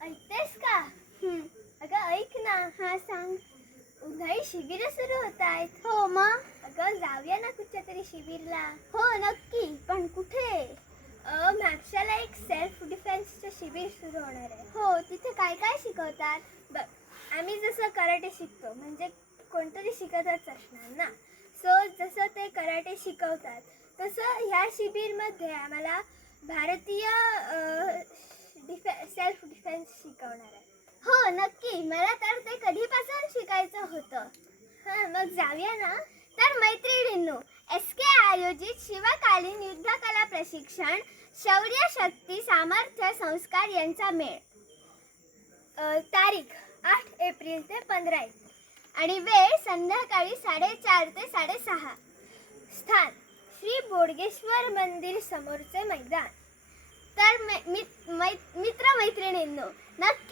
ऐकतेस का? अगं ऐक ना. हा सांग. उन्हाळी शिबिर सुरू होत आहेत. हो मग? अगं जाऊया ना कुठच्या तरी शिबिरला. हो नक्की, पण कुठे? मागच्याला एक सेल्फ डिफेन्सचं शिबिर सुरू होणार आहे. हो, तिथे काय काय शिकवतात? बघ, आम्ही जसं कराटे शिकतो म्हणजे कोणतरी शिकतच असणार ना. सो जसं ते कराटे शिकवतात तसं ह्या शिबिरमध्ये आम्हाला भारतीय सेल्फ डिफेन्स शिकवणार आहे. हो नक्की, मला तर ते कधीपासून शिकायचं होतं. हां, मग जाऊया ना. तर मैत्रिणींनो, SK आयोजित शिवकालीन युद्धकला प्रशिक्षण, शौर्य, शक्ती, सामर्थ्य, संस्कार यांचा मेळ. तारीख 8 एप्रिल ते 15 एप्रिल आणि वेळ संध्याकाळी 4:30 ते 6:30. स्थान श्री बोडगेश्वर मंदिर समोरचे मैदान. तर मित्र मैत्रिणींनो, नक्की